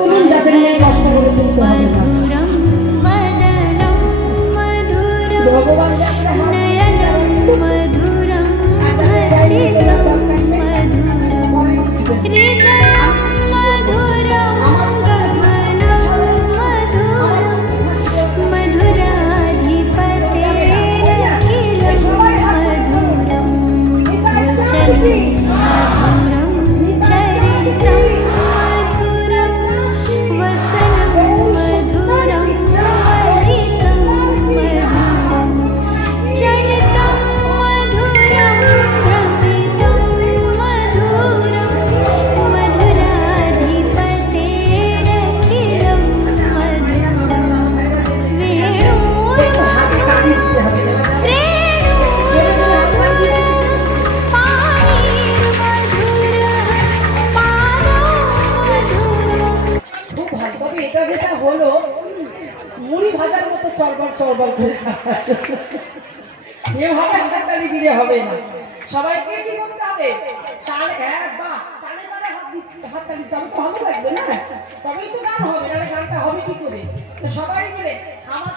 তুলুন, যাতে নিয়ে কষ্ট করে তুলতে হবে না। ভগবান এটা যেটা হলো মুড়ি ভাজার মতো চড়বড় চড়বড় করে খাওয়াচ্ছে। এভাবে হাততালি দিলে হবে না, সবাইকে কি করতে হবে? তালে, হ্যাঁ বাহ, তালে তালে হাততালি দিতে হবে, তো ভালো লাগবে না, তবেই তো গান হবে, নাহলে গানটা হবে কি করে? সবাই মিলে আমার